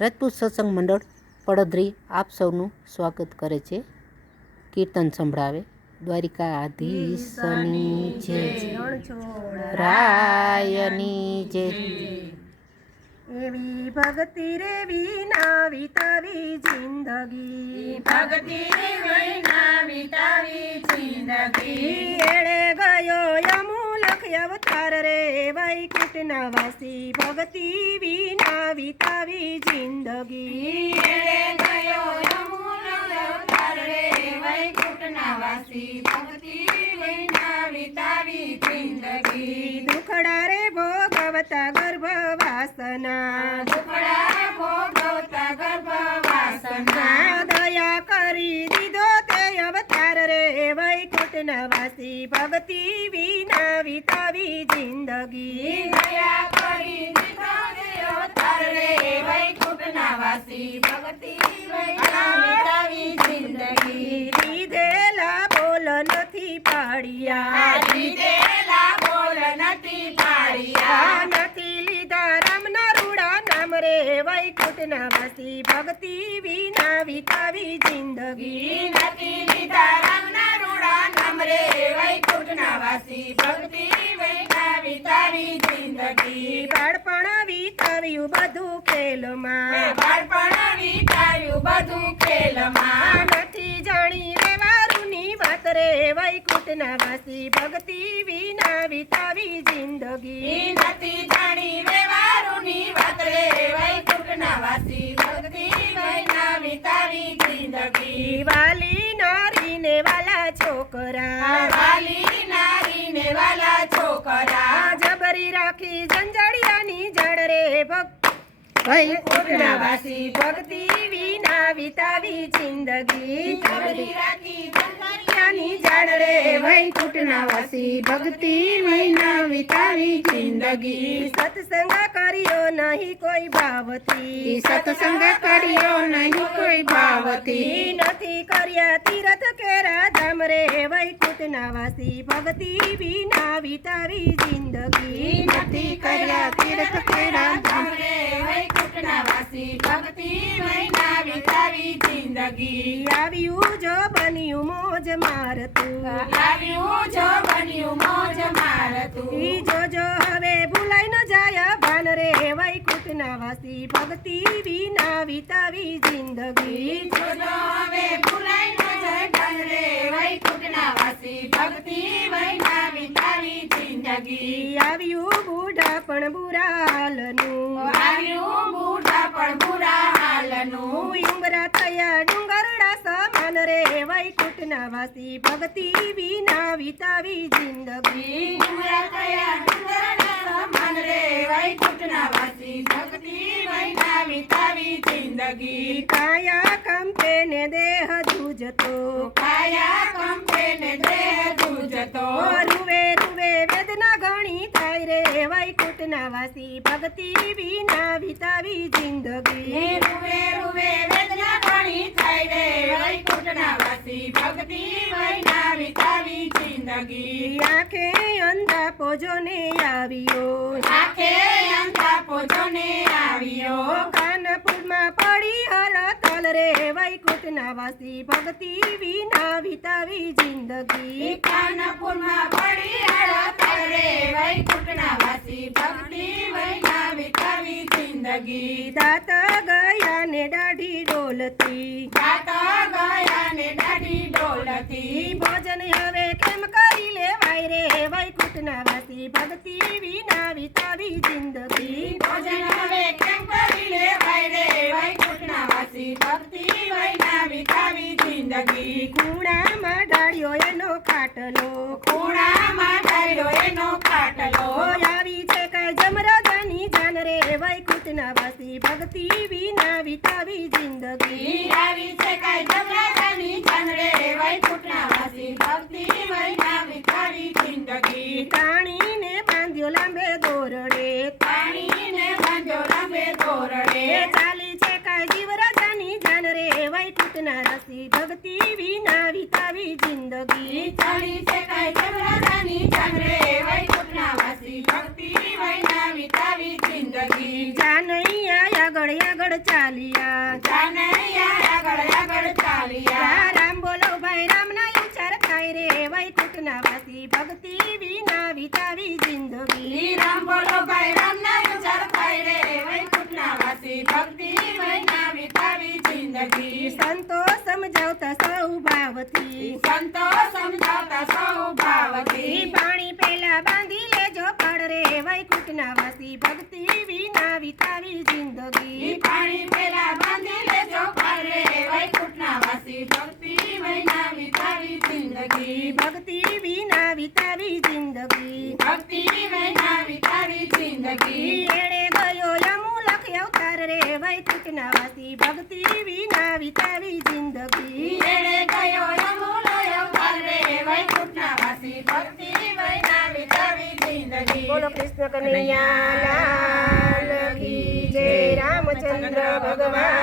રાજપૂત સત્સંગ મંડળ પડધરી આપ સૌનું સ્વાગત કરે છે. કીર્તન સંભળાવે. દ્વારિકાધીશની જય, રાયની જય. એવી ભક્તિ રે વિના વિતાવી જિંદગી, ભક્તિ રે વિના વિતાવી જિંદગી. એળે ગયો અમૂલક અવતાર રે વૈકુંઠના વાસી, ભક્તિ વિના વિતાવી જિંદગી. એળે ગયો અમૂલક અવતાર રે વૈકુંઠના વાસી, ભક્તિ વિના વિતાવી જિંદગી. દુખડા રે ભોગવતા ગર્ભવાસના, દુખડા ભોગવતા ગર્ભવાસના. દયા કરી દીધો તે અવતાર રે વૈકુંઠના વાસી, ભક્તિ વિના વિતાવી જિંદગી. દયા કરી દીધો તે અવતાર રે વૈકુંઠના વાસી, ભક્તિ વિના વિતાવી જિંદગી. લીધેલા બોલ નથી પાડ્યા, લીધેલા બોલ નથી પાડ્યા. નથી લીધા રામના રૂડા નામ રે વૈકુંઠના વાસી, ભક્તિ વિના વિતાવી જિંદગી. નથી લીધા રામના રૂડા નામ રે વૈકુંઠના વાસી, ભક્તિ વિના વિતાવી જિંદગી. બાળપણ વિતાવ્યું બધું ખેલમાં, બાળપણ વિતાવ્યું બધું ખેલમાં. નથી જાણી રેવારુની વાત રે વૈકુંઠના વાસી, ભક્તિ વિના વિતાવી જિંદગી. નથી જાણી વ્યવહારોની વાત રે વૈકુંઠના વાસી, ભક્તિ વિના વિતાવી જિંદગી. વાલી નારીને વાલા છોકરા, વાલી નારીને વાલા છોકરા. જબરી રાખી જંજાળિયાની જડ રે વૈકુંઠના વાસી, ભક્તિ વિના વિતાવી જિંદગી. જબરી રાખી જંજાળિયાની જડ રે વૈકુંઠના વાસી, ભક્તિ વિના વિતાવી જિંદગી. સત્સંગ કર્યો નહીં કોઈ ભાવથી, સત્સંગ કર્યો નહીં કોઈ ભાવથી. નથી કર્યા તીરથ કેરા ધામ રે વૈકુંઠના વાસી, ભક્તિ વિના વિતાવી જિંદગી. નથી કર્યા તીર્થ કેરા ધામ રે વૈકુંઠના વાસી, ભક્તિ વિના વિતાવી જિંદગી. આવ્યું જો બન્યું મોજ મારતું, આવ્યું જો બન્યું મોજ મારતું. ઈ જોજો હવે ભૂલાઈ ન જાય ભાન રે વૈકુંઠના વાસી, ભક્તિ વિના વિતાવી જિંદગી. જોજો હવે ભૂલાઈ ન જાય ભાન રે વૈકુંઠના વાસી, ભક્તિ વિના વિતાવી જિંદગી. આવ્યું બુઢા પણ બુરા હાલનું, આવ્યું બુઢા પણ બુરા હાલનું. ઉંબરા થયા ડુંગરડા સમાન રે વૈકુંઠના વાસી, ભક્તિ વિના વિતાવી જિંદગી. ડુંગરા થયા ડુંગરના સમાન રે વૈકુંઠના વાસી, ભક્તિ વિના વિતાવી જિંદગી. કાયા કંપે ને દેહ ધ્રુજતો, કાયા કંપે ને દેહ ધ્રુજતો. રૂવે રૂવે વેદના ઘણી થાય રે વૈકુંઠના વાસી, ભક્તિ વિના વિતાવી જિંદગી. રૂવે રૂવે વેદના ઘણી થાય રે વૈકુંઠના વાસી, ભક્તિ વિના વિતાવી જિંદગી. આંખે અંધા પોજોને આવ્યો, આંખે અંધા પોજોને આવ્યો. કાનપુરમાં પડી હરતલ રે વૈકુંઠના વાસી, ભક્તિ વિના વિતાવી જિંદગી. કાનપુરમાં પડી હળતલ રે વૈકુંઠના વાસી, ભક્તિ વિના વિતાવી જિંદગી. દાંત ગયા ને દાઢી ડોલતી, ગાતા ગયા ને દાઢી ડોલતી. ભોજન હવે કેમ કરી લેવાય રે વૈકુંઠના વાસી, ભક્તિ વિના વિતાવી જિંદગી. ભોજન હવે કેમ કરી લેવાય રે વૈકુંઠના વાસી, ભક્તિ વિના વિતાવી જિંદગી. ખૂણામાં ડાળ્યો એનો ખાટલો, ખૂણામાં ડાળ્યો એનો ખાટલો. આવી છે કાંઈ જમરાજાની જાન રે વૈકુંઠના વાસી, ભક્તિ વિના વિતાવી જિંદગી. આવી છે કાંઈ જમરાજાની જાન રે વૈકુંઠના વાસી, ભક્તિ વિના વિતાવી જિંદગી. તાણીને બાંધ્યો લાંબે દોરડે, પાણીને બાંધ્યો લાંબે દોરડે. ચાલી છે કાંઈ જીવરાજાની જાન રે વૈકુંઠના વાસી, ભક્તિ વિના વિતાવી જિંદગી. ચાલી છે કાંઈ જમરાજાની જાન રે વૈકુંઠના વાસી, ભક્તિ વિના વિતાવી જિંદગી. જાનૈયા આગળ આગળ આગળ ચાલ્યા જાનૈયા આગળ આગળ ચાલ્યા રામ બોલો ભાઈ રામના ઉચ્ચાર થાય રે વૈકુંઠના વાસી ભક્તિ વિના વિતાવી જિંદગી રામ બોલો ભાઈ રામના ઉચ્ચાર થાય રે વૈકુંઠના વાસી ભક્તિ વિના વિતાવી જિંદગી સંતો સમજાવતા સૌ ભાવથી સંતો સમજાવતા સૌ ભાવથી પાણી પેલા બાંધી લેજો પડ રે વૈકુંઠના વાસી ભક્તિ વિના વિતાવી જિંદગી પાણી પેલા બાંધી લેજો પારે વૈકુંઠના વાસી ભક્તિ વિના વિતાવી જિંદગી ભક્તિ વિના વિતાવી જિંદગી ભક્તિ વિના વિતાવી જિંદગી એણે ગયો યમુલખ અવતાર રે વૈકુંઠના વાસી ભક્તિ વિના વિતાવી જિંદગી એણે ગયો યમુનો અવતાર રે વૈકુંઠના વાસી ભક્તિ વિના વિતાવી જિંદગી બોલો કૃષ્ણ કનૈયા લાલ કી જય રામચંદ્ર ભગવાન